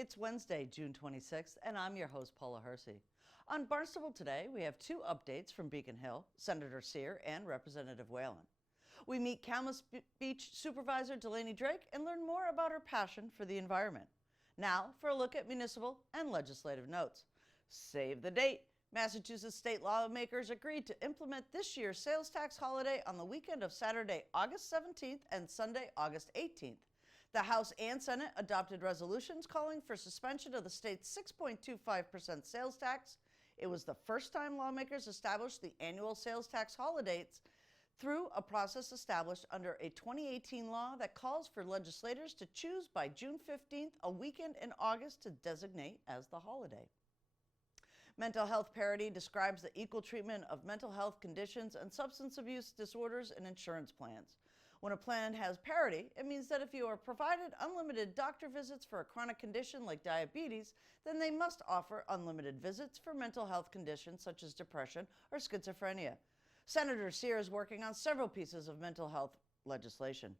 It's Wednesday, June 26th, and I'm your host, Paula Hersey. On Barnstable Today, we have two updates from Beacon Hill, Senator Sear and Representative Whalen. We meet Camas Beach Supervisor Delaney Drake and learn more about her passion for the environment. Now for a look at municipal and legislative notes. Save the date. Massachusetts state lawmakers agreed to implement this year's sales tax holiday on the weekend of Saturday, August 17th and Sunday, August 18th. The House and Senate adopted resolutions calling for suspension of the state's 6.25% sales tax. It was the first time lawmakers established the annual sales tax holidays through a process established under a 2018 law that calls for legislators to choose by June 15th a weekend in August to designate as the holiday. Mental health parity describes the equal treatment of mental health conditions and substance abuse disorders in insurance plans. When a plan has parity, it means that if you are provided unlimited doctor visits for a chronic condition like diabetes, then they must offer unlimited visits for mental health conditions such as depression or schizophrenia. Senator Sear is working on several pieces of mental health legislation.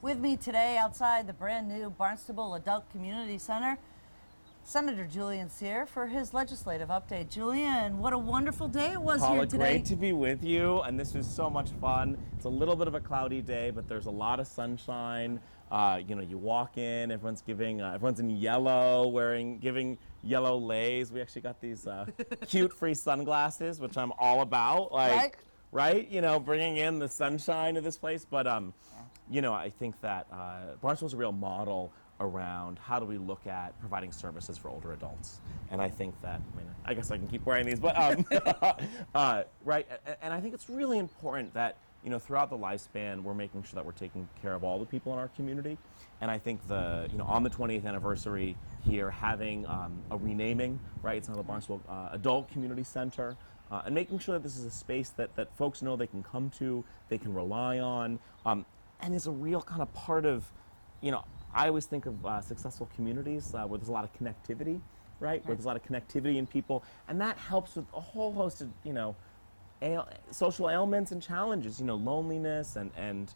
With me today outside the brand new Barnstable Adult Community Center, Senator Julian Sear for his legislative update. Julian, what a wonderful day it was Paula, here today. great to be with you, and this was so much fun. It's a little bit of a cloudy day, but there's a lot of sunshine. You walk in, everyone's in yellow, giving yellow lays. We actually got these cute free sunglasses, which I'm all about. Right? Bringing in the sunshine to this place. But I think that Barnstable is a real model around how do we look at providing services for older adults. And I think that, I guess I can keep wearing these, but right, and I think it's really important that throughout the lifespan we're making sure that we're taking care of all the people in our community. And I think on the 20th anniversary here, having a renaming, right, it's now the Barnstable Adult Community Center, and making sure that this is a space that folks know they can come to, they can rely on, and is a real kind of part of, I always think of successful communities where there's a lot of connectivity, right? Where there's a lot of connectivity in people, and that helps with a whole host of, social ailments and challenges, loneliness, and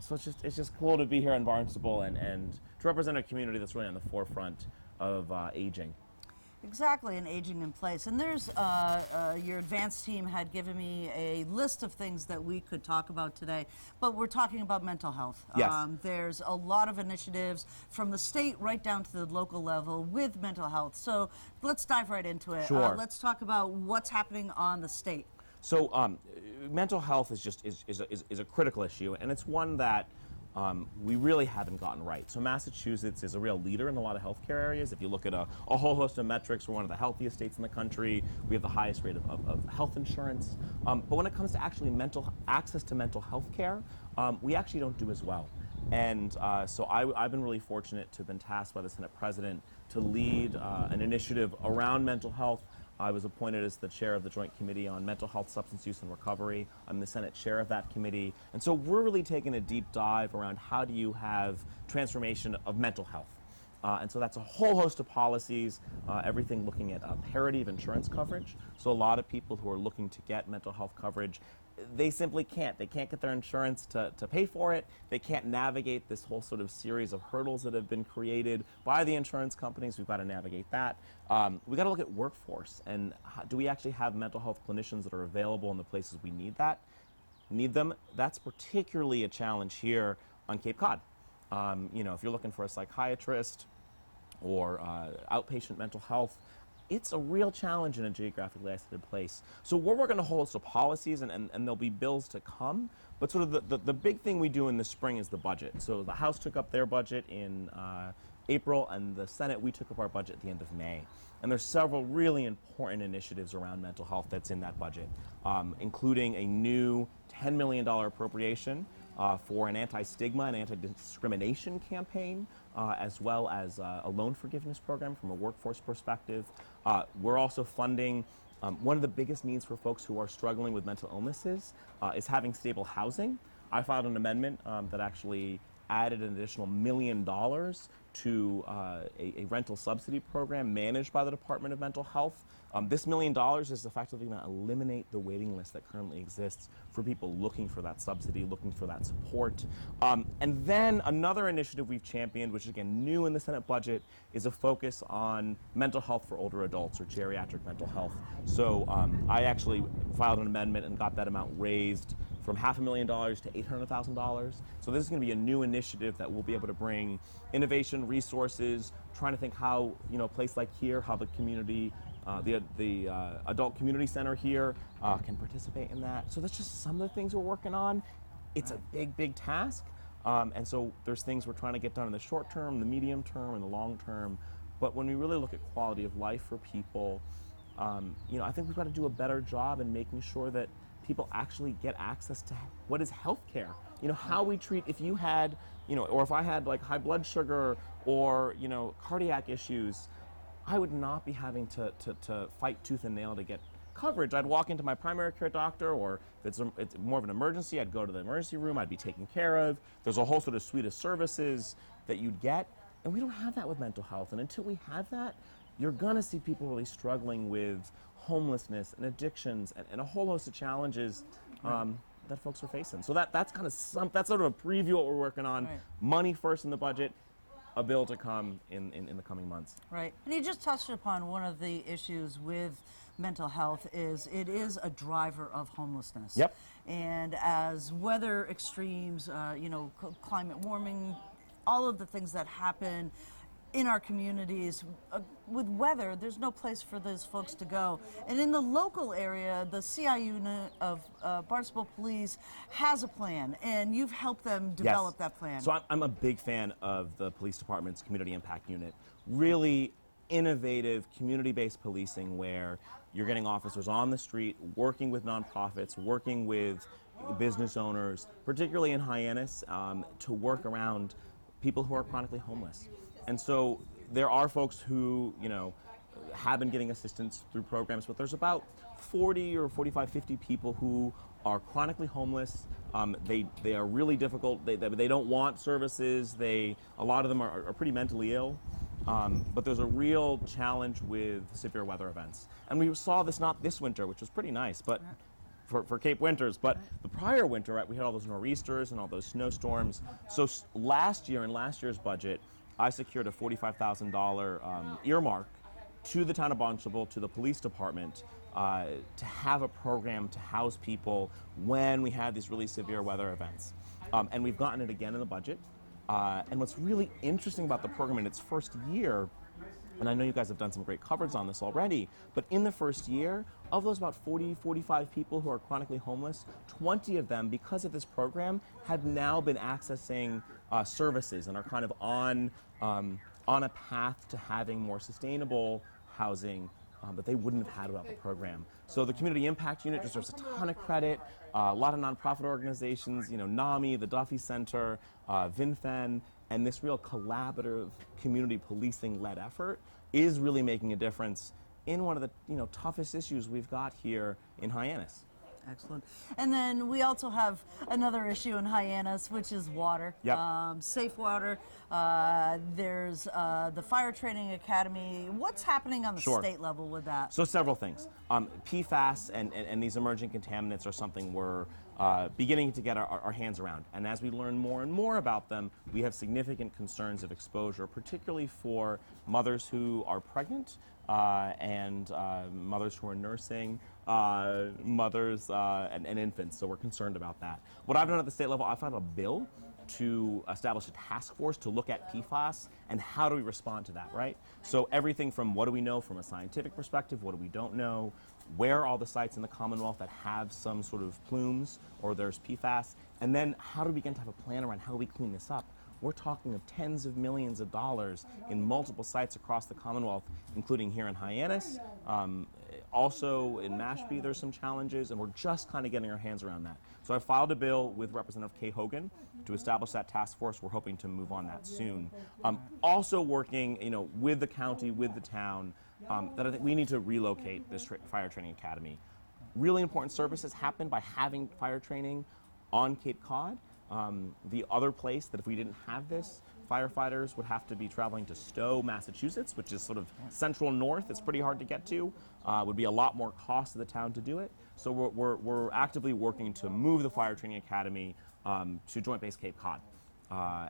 so it's just cool to be here in Barnstable and to represent a community that's really on the forefront of aging. Exactly, and aging in place. And there's, your advanced team had given me a list of things that we could talk about today, but we're talking about mental health. Yes. There's a lot of initiatives from the state right down to the local level with mental health. So let's dive right into it. Sure. Let's talk about what's happening on the state. So mental health is a critical issue, and it's one that we really haven't gotten right. So Massachusetts is a real leader in a lot of healthcare areas. If you look at a whole host of metrics, we're one of the healthiest states in the country. We have the highest rate of health insurance. But when it comes to actually access to mental health care, we actually don't do as well. And so I've been really fortunate to have been tasked by the Senate President to lead an initiative around mental health. I was appointed as the chair of the Joint Committee on Mental Health, Substance Use, and Recovery. I'm the Senate chair of that committee. And so we're really taking a deep dive around how do you have transformation of mental health. And so that's a whole host of policies, everything looking at parity of insurance coverage. So a lot of people who are looking to get mental health coverage, they simply can't. They can't get their insurance to pay for it. They can't navigate this whole sort of series of hurdles that have been created by the insurance companies. We've got to navigate that. We've got to look at workforce, and do we actually have mental health clinicians that are available in the places we need them? That's particularly a challenge here on Cape Cod. If you're looking for a psychiatrist or outpatient mental health, it's a real challenge in a geographically isolated place. So we're working on a whole host of policies, and there'll be bills to come. But sort of the big thing we do in the spring is the budget. So the House took up their budget in April, and the Senate, we took up our budget at the end of May. And there's several really important initiatives around mental health that's in that budget, including a new $10 million appropriation for an anti-stigma and anti-discrimination campaign, as well as a loan forgiveness program from a workforce perspective. We're also funding one of the biggest needs for folks who are struggling with mental illnesses is having stable housing. I filed an amendment that actually added an additional $1 million to a rental subsidy program managed by the Department of Mental Health. This $1 million is effectively going to eliminate the waiting list that currently exists for people looking for that subsidy, looking for that support. And then another initiative we've championed, which is again new in the Senate budget, is a focus on mental health for older adults, or geriatric mental health. So I actually filed an amendment and got that amount raised from $500,000 to $800,000. So this is going to be a new initiative that will be able to bring innovation, resources, trying to think how, a place like here, how the community, the adult community center here can participate in that. So that's just some of the things we're working on. It's a big, big task. And so there's things we're trying to get done in the short term, the medium term, and the long term. But when we really look at quality of life for people, I think we've got to do a better job in making sure that people actually get access to what is healthcare. How we treat, if you had, or if I had like high blood sugar or, cardiac issues, I would not be having to fight tooth and nail to get coverage. I'd walk into my primary care doctor, or if it's more of an emergency, I'd go to the emergency room, I'd be taken care of. There's a whole sort of suite of services that you'd get, and we don't have that with mental health. And until we have that, you're gonna see people really struggling with homelessness and addictions and a whole host of challenges that folks are facing. So that's kind of that's sort of a preview of what we're working on. Right. Money first in the budget, a bill to come in the coming months. Right. And you just touched upon one of the issues with mental health is it is a driver of homelessness. Yep. And as weather extremes, climate warming, all of the things that happen in our communities, with weather, there's no place for those folks to go. And in the local area, the CI unit of Barnstable Police has a plan, and you've helped them develop that plan. So I'm a big fan of the police department's community impact unit. Really innovative, community-based policing where you're getting officers on the street, working with nonprofits, working with business owners, particularly in Hyannis, to work around people who are chronically homeless. And so there are folks who, have been getting assistance through programs, but there's about 40 or 45, 50 people who are chronically homeless. They are really difficult. They don't want services. A lot of them are pretty mentally ill. But there's a real challenge with severe weather events. And we saw this not this winter, which was pretty nice, but for Cape Winters, but the prior winter, we had all those nor'easters and all those snowstorms. So last year, in last year's budget, I secured a $45,000 earmark to the town of Barnstable, to the police department, to have a program to house people when we had these really severe weather events. And we've gotten it again in the budget. And what's really interesting about the program in its first year, and I know you guys have done some great coverage on this already, but in the first year, of those about 40, 45 people who are chronically homeless, 20 of them, because of this program, have now been accessing services and are kind of on a path to having more sustainable housing that they wouldn't have had without the program. So the Community Impact Unit deserves a ton of credit. A lot of nonprofit organizations, NAMI, the Duffy Center, VinFen, and this real collaborative community policing-led effort is really making a difference in one of the toughest issues we've got here in Hyannis. Excellent. And then we also have another issue in Hyannis, which is water. Yep. Safe water. There's the Fire Training Academy. What's happening on the state level with that? So several things. PFAS and these emerging contaminants are something we're beginning to get our hands around. And as we learn more and more about them, we have significant concerns of exposure, particularly for mothers who are pregnant and mothers who are nursing, mothers and infants. So we're concerned about that. What I've done at the state level, I filed a bill to establish a task force to look at PFAS and how do we respond to that, right? So everything from what do we know from a scientific perspective, what do we don't know, where are all the sites in the Commonwealth that have some sort of plumes or there's PFAS, and then how do we begin to have a plan around how we clean this up? We're talking of tens of millions of dollars in multiple sites across the Commonwealth, including here in Hyannis. Also in Mashpee, there's some challenges, and we're just kind of getting our hands around that. So I filed a bill with Representative Kay Hogan to establish that task force. We're hoping to move on that soon. Also working, with the county, with the town, that I think we need to relocate this fire training academy. Really important services happen by having fire training on Cape Cod. The other place that if we didn't have this, firefighters would have to be traveling to Stowe, Massachusetts, which is sort of central north. It's pretty hard to get to. Would be a lot more cost to the town to do it. So we're actively working to move the Fire Training Academy to Joint Base Cape Cod.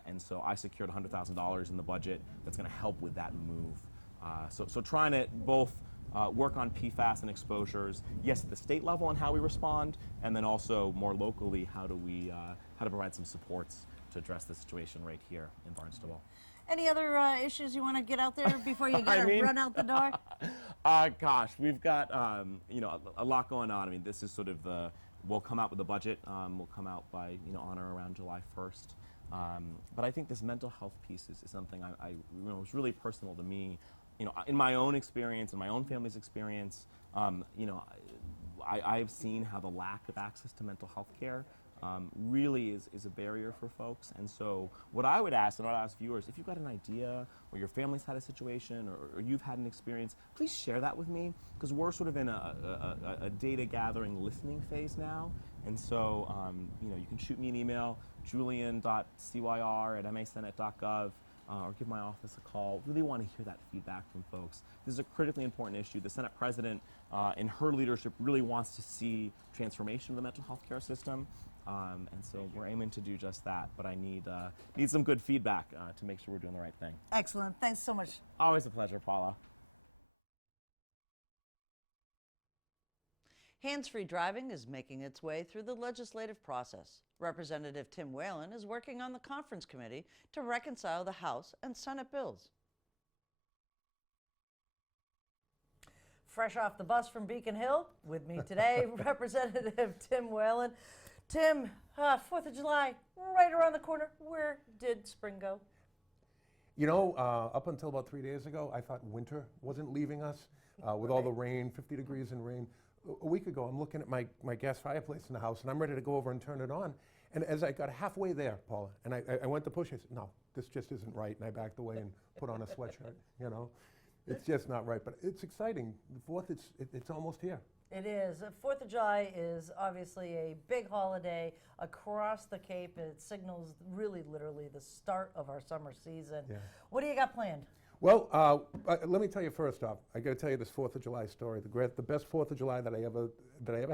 And so I secured $100,000 in the budget that's going to help with that move. So trying to both work on PFAS and exposures, yes, at the state level on how we respond, and then also more locally, how to provide some supports to address the situation right here in Barnstable. Any other issues you want to get out there before you gotta run out the door? Gosh, we've got a lot going on. I mean, this is sort of we'll come out with the budget. We'll come out by on or around July 1st. But I think this mental health piece is something I was really personal to me. In my own experience, in my own family's experience, I've seen how the lack of access to mental health care really is a barrier for folks. And so what I would ask, and I'd ask viewers, if you've got an idea or your family's had a situation or you've had an experience, please share that with me, because we're sort of in a data gathering listening phase now. And so you can shoot me an email, julian.cyr@masenate.gov. Or give my office a call. Really want to hear that feedback from folks. This is a critically important issue. The Senate President, in her leadership, really wants to see transformation of the mental health care system. And so we're aiming to do just that. But I need some good feedback to make sure we're doing the right thing. Excellent. Thanks so much. Always a pleasure, Paula. Hands-free driving is making its way through the legislative process. Representative Tim Whalen is working on the conference committee to reconcile the House and Senate bills. Fresh off the bus from Beacon Hill, with me today, Representative Tim Whalen. Tim, 4th of July, right around the corner. Where did spring go? Up until about 3 days ago, I thought winter wasn't leaving us with all the rain, 50 degrees and rain. A week ago, I'm looking at my gas fireplace in the house, and I'm ready to go over and turn it on. And as I got halfway there, Paula, and I went to push it, I said, no, this just isn't right. And I backed away and put on a sweatshirt, It's just not right, but it's exciting. The 4th, it's almost here. It is. 4th of July is obviously a big holiday across the Cape. It signals really, literally the start of our summer season. Yeah. What do you got planned? Well, let me tell you first off, I got to tell you this 4th of July story. The best 4th of July that I ever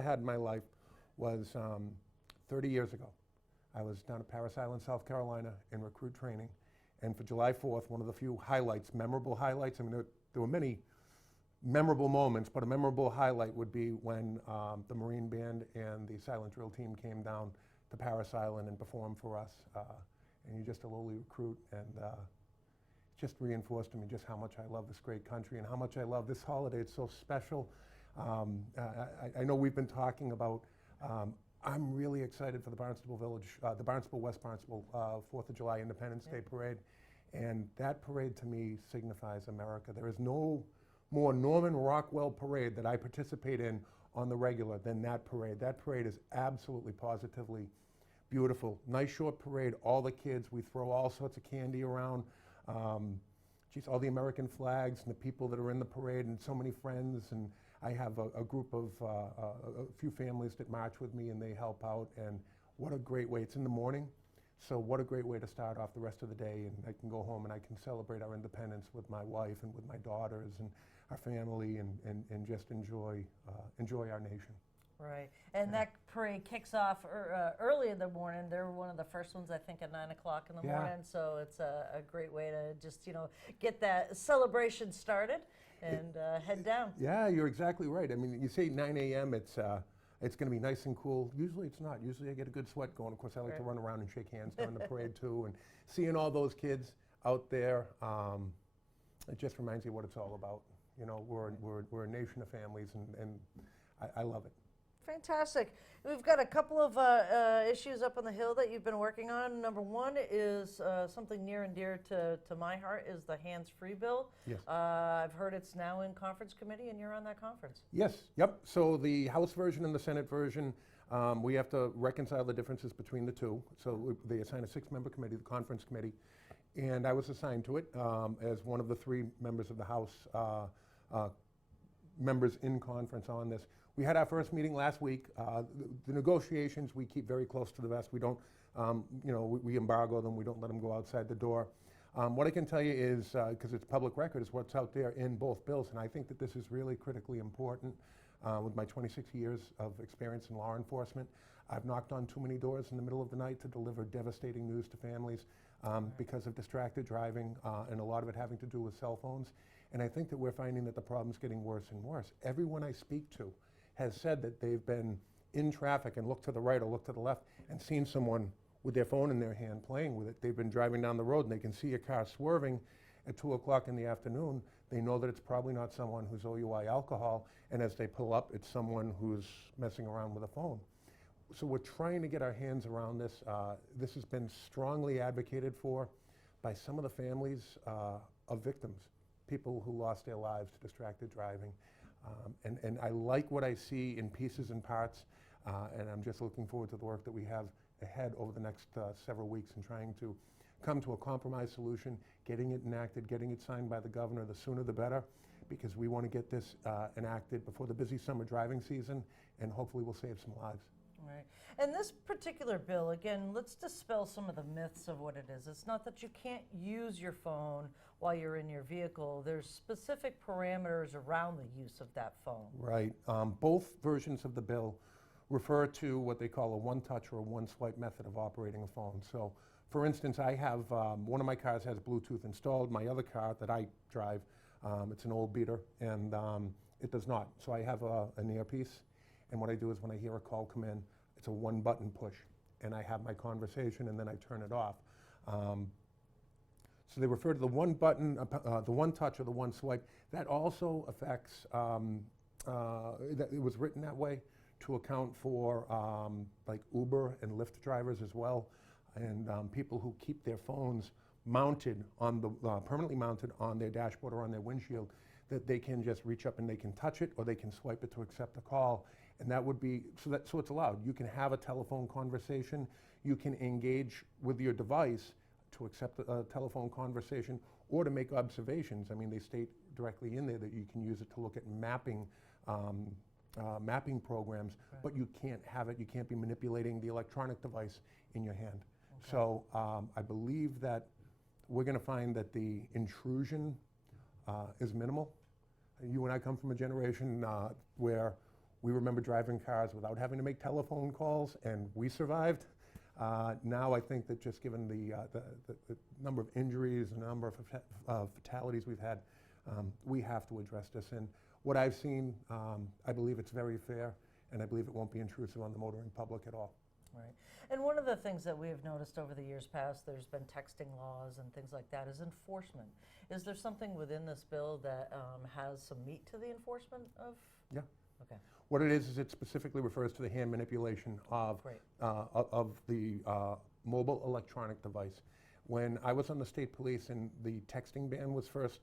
had in my life was 30 years ago. I was down at Parris Island, South Carolina in recruit training. And for July 4th, one of the few highlights, memorable highlights, I mean, there were many memorable moments, but a memorable highlight would be when the Marine Band and the silent drill team came down to Parris Island and performed for us. And you're just a lowly recruit, and just reinforced to me just how much I love this great country and how much I love this holiday. It's so special. I know we've been talking about, I'm really excited for the Barnstable West Barnstable 4th of July Independence Day Parade. And that parade to me signifies America. There is no more Norman Rockwell parade that I participate in on the regular than that parade. That parade is absolutely, positively beautiful. Nice short parade, all the kids, we throw all sorts of candy around. All the American flags and the people that are in the parade, and so many friends, and I have a group of a few families that march with me, and they help out, and what a great way. It's in the morning, so what a great way to start off the rest of the day, and I can go home and I can celebrate our independence with my wife and with my daughters and our family, and just enjoy our nation. Right, and that parade kicks off early in the morning. They're one of the first ones, I think, at 9 o'clock in the morning. So it's a great way to just get that celebration started and head down. Yeah, you're exactly right. I mean, you say 9 a.m. It's going to be nice and cool. Usually it's not. Usually I get a good sweat going. Of course, I like to run around and shake hands during the parade too, and seeing all those kids out there, it just reminds you what it's all about. We're a nation of families, and I love it. Fantastic. We've got a couple of issues up on the Hill that you've been working on. Number one is something near and dear to my heart, is the hands-free bill. Yes. I've heard it's now in conference committee, and you're on that conference. Yes. Yep. So the House version and the Senate version, we have to reconcile the differences between the two. So they assign a 6-member committee, the conference committee, and I was assigned to it as one of the 3 members of the House members in conference on this. We had our first meeting last week. The negotiations we keep very close to the vest. We don't We embargo them. We don't let them go outside the door. What I can tell you is, because it's public record, is what's out there in both bills, and I think that this is really critically important. With my 26 years of experience in law enforcement, I've knocked on too many doors in the middle of the night to deliver devastating news to families because of distracted driving, and a lot of it having to do with cell phones. And I think that we're finding that the problem's getting worse and worse. Everyone I speak to has said that they've been in traffic and looked to the right or looked to the left and seen someone with their phone in their hand playing with it. They've been driving down the road and they can see a car swerving at 2 o'clock in the afternoon. They know that it's probably not someone who's OUI alcohol, and as they pull up, it's someone who's messing around with a phone. So we're trying to get our hands around this. This has been strongly advocated for by some of the families of victims, people who lost their lives to distracted driving. And I like what I see in pieces and parts, and I'm just looking forward to the work that we have ahead over the next several weeks in trying to come to a compromise solution, getting it enacted, getting it signed by the governor, the sooner the better, because we want to get this enacted before the busy summer driving season, and hopefully we'll save some lives. Right. And this particular bill, again, let's dispel some of the myths of what it is. It's not that you can't use your phone while you're in your vehicle. There's specific parameters around the use of that phone. Right. Both versions of the bill refer to what they call a one-touch or a one-swipe method of operating a phone. So, for instance, I have, one of my cars has Bluetooth installed. My other car that I drive, it's an old beater, and it does not. So I have an earpiece, and what I do is when I hear a call come in, it's a one-button push, and I have my conversation, and then I turn it off. So they refer to the one button, the one touch or the one swipe. That also affects, that it was written that way to account for like Uber and Lyft drivers as well, and people who keep their phones mounted on the, permanently mounted on their dashboard or on their windshield, that they can just reach up and they can touch it or they can swipe it to accept a call. And that would be, so it's allowed. You can have a telephone conversation, you can engage with your device to accept a telephone conversation or to make observations. I mean, they state directly in there that you can use it to look at mapping, mapping programs, right. But you can't have it, you can't be manipulating the electronic device in your hand. Okay. So I believe that we're gonna find that the intrusion is minimal. You and I come from a generation where we remember driving cars without having to make telephone calls, and we survived. Now I think that just given the number of injuries, the number of fatalities we've had, we have to address this. And what I've seen, I believe it's very fair, and I believe it won't be intrusive on the motoring public at all. Right. And one of the things that we have noticed over the years past, there's been texting laws and things like that, is enforcement. Is there something within this bill that has some meat to the enforcement of? Yeah. Okay. What it is it specifically refers to the hand manipulation of the mobile electronic device. When I was on the state police and the texting ban was first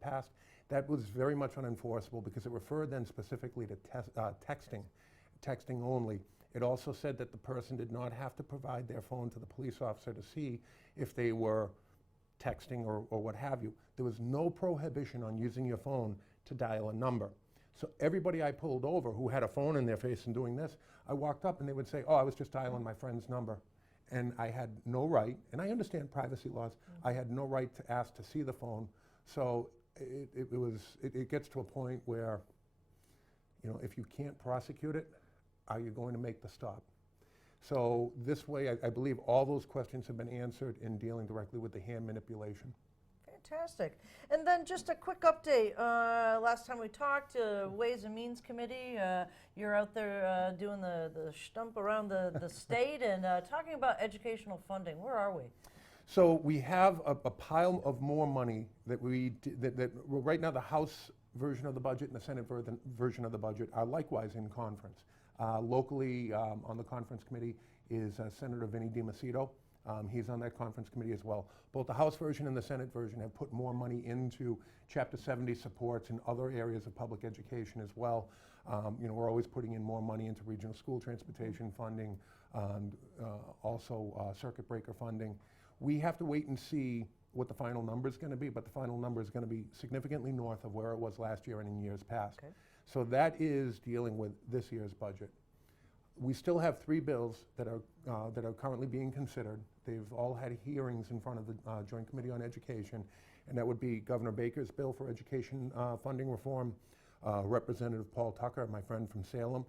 passed, that was very much unenforceable because it referred then specifically to texting only. It also said that the person did not have to provide their phone to the police officer to see if they were texting or what have you. There was no prohibition on using your phone to dial a number. So everybody I pulled over who had a phone in their face and doing this, I walked up and they would say, oh, I was just dialing my friend's number. And I had no right, and I understand privacy laws, I had no right to ask to see the phone. So it gets to a point where, you know, if you can't prosecute it, are you going to make the stop? So this way, I believe all those questions have been answered in dealing directly with the hand manipulation. Fantastic. And then just a quick update. Last time we talked, Ways and Means Committee, you're out there doing the stump around the state and talking about educational funding. Where are we? So we have a pile of more money that right now the House version of the budget and the Senate version of the budget are likewise in conference. Locally on the conference committee is Senator Vinnie DiMacedo. He's on that conference committee as well. Both the House version and the Senate version have put more money into Chapter 70 supports in other areas of public education as well. You know, we're always putting in more money into regional school transportation funding, also circuit breaker funding. We have to wait and see what the final number is going to be, but the final number is going to be significantly north of where it was last year and in years past. Okay. So that is dealing with this year's budget. We still have 3 bills that are currently being considered. They've all had hearings in front of the Joint Committee on Education, and that would be Governor Baker's bill for education funding reform, Representative Paul Tucker, my friend from Salem,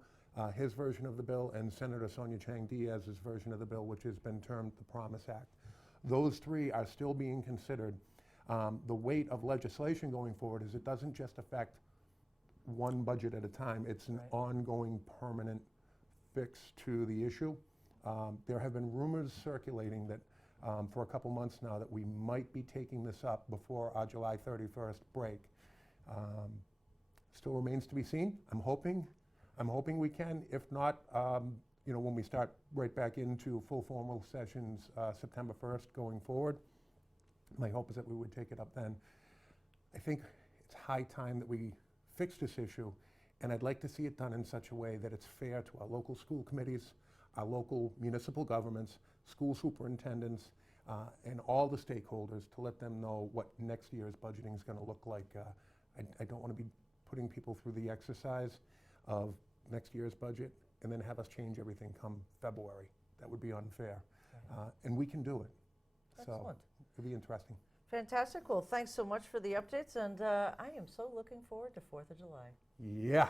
his version of the bill, and Senator Sonia Chang Diaz's version of the bill, which has been termed the Promise Act. Those 3 are still being considered. The weight of legislation going forward is it doesn't just affect one budget at a time. It's an ongoing, permanent fix to the issue. There have been rumors circulating that for a couple months now that we might be taking this up before our July 31st break. Still remains to be seen. I'm hoping we can. If not, when we start right back into full formal sessions September 1st going forward, my hope is that we would take it up then. I think it's high time that we fix this issue, and I'd like to see it done in such a way that it's fair to our local school committees, our local municipal governments, school superintendents, and all the stakeholders to let them know what next year's budgeting is going to look like. I don't want to be putting people through the exercise of next year's budget and then have us change everything come February. That would be unfair. And we can do it. Excellent. So it'll be interesting. Fantastic. Well, thanks so much for the updates, and I am so looking forward to 4th of July. Yeah.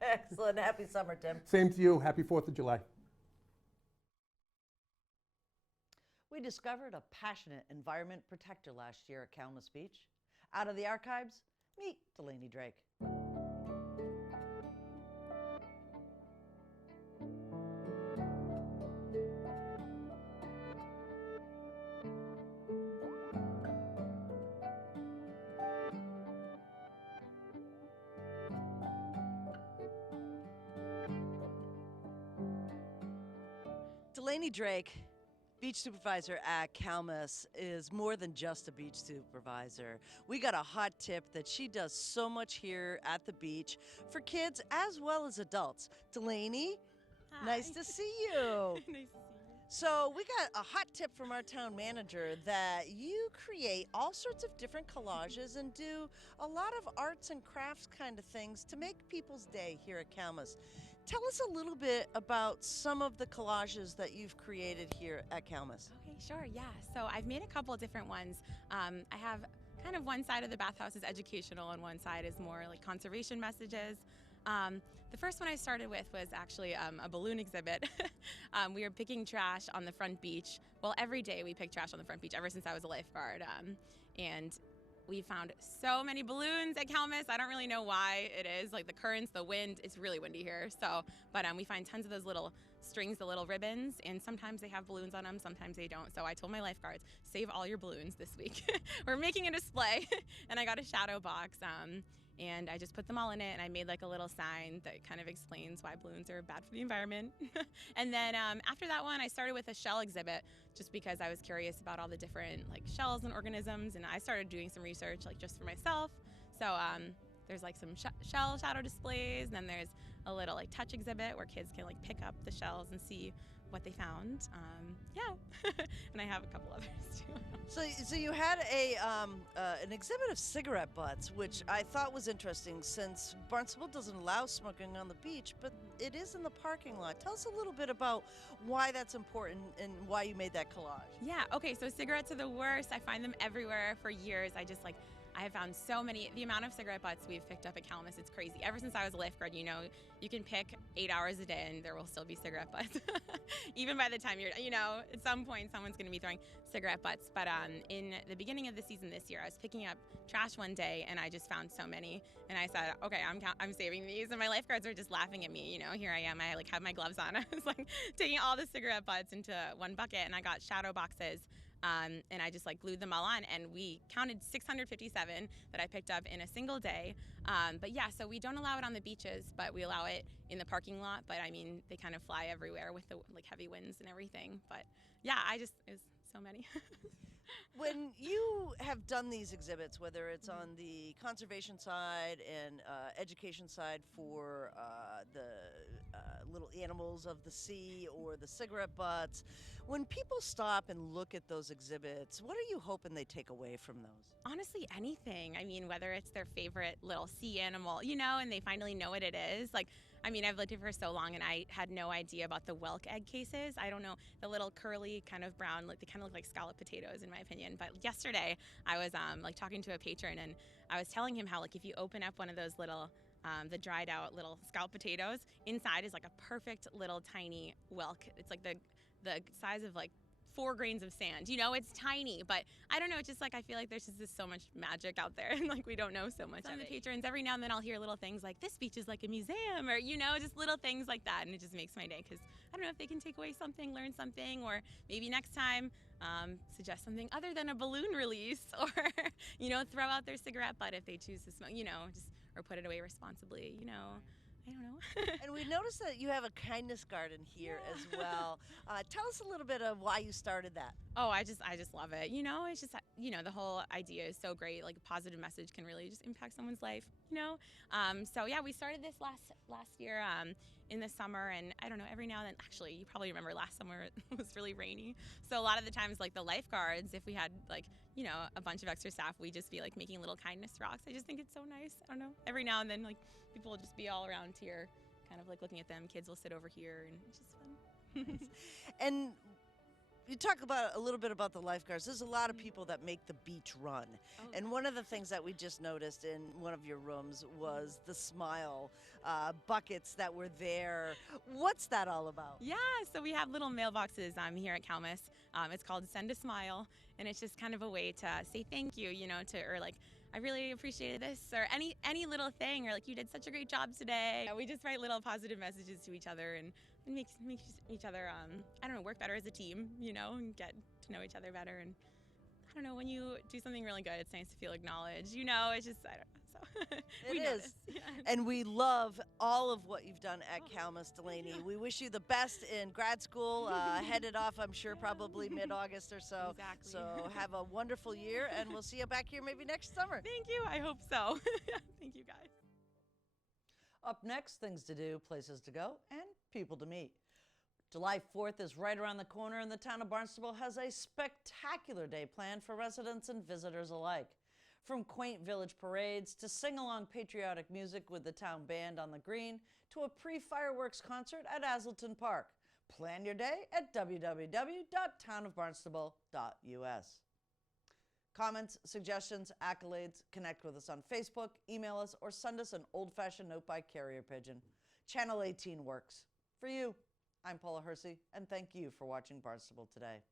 Excellent. Happy summer, Tim. Same to you. Happy 4th of July. We discovered a passionate environment protector last year at Calmus Beach. Out of the archives, meet Delaney Drake. Delaney Drake, beach supervisor at Calmus, is more than just a beach supervisor. We got a hot tip that she does so much here at the beach for kids as well as adults. Delaney, Hi. nice to see you. Nice to see you. So we got a hot tip from our town manager that you create all sorts of different collages and do a lot of arts and crafts kind of things to make people's day here at Calmus. Tell us a little bit about some of the collages that you've created here at Calmus. Okay, sure, yeah. So I've made a couple different ones. I have kind of one side of the bathhouse is educational and one side is more like conservation messages. The first one I started with was actually a balloon exhibit. We were picking trash on the front beach. Well, every day we pick trash on the front beach ever since I was a lifeguard. And we found so many balloons at Calmus. I don't really know why it is, like the currents, the wind, it's really windy here. But we find tons of those little strings, the little ribbons, and sometimes they have balloons on them, sometimes they don't. So I told my lifeguards, save all your balloons this week. We're making a display, and I got a shadow box. And I just put them all in it, and I made like a little sign that kind of explains why balloons are bad for the environment. And then after that one, I started with a shell exhibit just because I was curious about all the different like shells and organisms, and I started doing some research like just for myself. So there's like some shell shadow displays, and then there's a little like touch exhibit where kids can like pick up the shells and see what they found. And I have a couple others too. So you had an exhibit of cigarette butts, which I thought was interesting since Barnstable doesn't allow smoking on the beach, but it is in the parking lot. Tell us a little bit about why that's important and why you made that collage. Yeah, okay, so cigarettes are the worst. I find them everywhere for years. I have found so many. The amount of cigarette butts we've picked up at Calmus, it's crazy. Ever since I was a lifeguard, you can pick 8 hours a day and there will still be cigarette butts. Even by the time at some point someone's going to be throwing cigarette butts. But in the beginning of the season this year, I was picking up trash one day and I just found so many. And I said, okay, I'm saving these. And my lifeguards are just laughing at me. Here I am. I have my gloves on. I was taking all the cigarette butts into one bucket, and I got shadow boxes. And I just glued them all on, and we counted 657 that I picked up in a single day. But yeah, so we don't allow it on the beaches, but we allow it in the parking lot. But I mean, they kind of fly everywhere with the heavy winds and everything. But yeah, it was so many. When you have done these exhibits, whether it's on the conservation side and education side for the little animals of the sea or the cigarette butts. When people stop and look at those exhibits, what are you hoping they take away from those? Honestly, anything. I mean, whether it's their favorite little sea animal, and they finally know what it is. Like, I mean, I've lived here for so long and I had no idea about the whelk egg cases. I don't know, the little curly kind of brown, like they kind of look like scalloped potatoes in my opinion. But yesterday I was like talking to a patron and I was telling him how like if you open up one of those little the dried out little scalloped potatoes, inside is like a perfect little tiny whelk. It's like the size of like 4 grains of sand. It's tiny, but I don't know. It's just like I feel like there's just so much magic out there, and like we don't know so much. Some of the patrons, every now and then I'll hear little things like this beach is like a museum, or just little things like that, and it just makes my day because I don't know if they can take away something, learn something, or maybe next time suggest something other than a balloon release, or throw out their cigarette butt if they choose to smoke, just or put it away responsibly, I don't know. And we noticed that you have a kindness garden here as well. Tell us a little bit of why you started that. Oh, I just love it. It's just the whole idea is so great. Like a positive message can really just impact someone's life. So yeah, we started this last year in the summer, and I don't know. Every now and then, actually, you probably remember last summer it was really rainy. So a lot of the times, like the lifeguards, if we had like a bunch of extra staff, we just be like making little kindness rocks. I just think it's so nice. I don't know. Every now and then, like people will just be all around here, kind of like looking at them. Kids will sit over here, and it's just fun. And you talk about a little bit about the lifeguards. There's a lot of people that make the beach run. Oh, And one of the things that we just noticed in one of your rooms was the smile buckets that were there. What's that all about? Yeah, so we have little mailboxes here at Calmus. It's called Send a Smile, and it's just kind of a way to say thank you, or like, I really appreciated this, or any little thing, or like, you did such a great job today. We just write little positive messages to each other, and it makes each other, I don't know, work better as a team, and get to know each other better. And I don't know, when you do something really good, it's nice to feel acknowledged, it's just, I don't know. So It is. Yeah. And we love all of what you've done at Oh, Calmus, Delaney. yeah. We wish you the best in grad school, headed off, I'm sure, probably mid-August or so. Exactly. So have a wonderful year, and we'll see you back here maybe next summer. Thank you, I hope so. Thank you, guys. Up next, things to do, places to go, and people to meet. July 4th is right around the corner, and the town of Barnstable has a spectacular day planned for residents and visitors alike. From quaint village parades to sing-along patriotic music with the town band on the green to a pre-fireworks concert at Aselton Park. Plan your day at www.townofbarnstable.us. Comments, suggestions, accolades, connect with us on Facebook, email us, or send us an old-fashioned note by carrier pigeon. Channel 18 works. For you, I'm Paula Hersey, and thank you for watching Barnstable Today.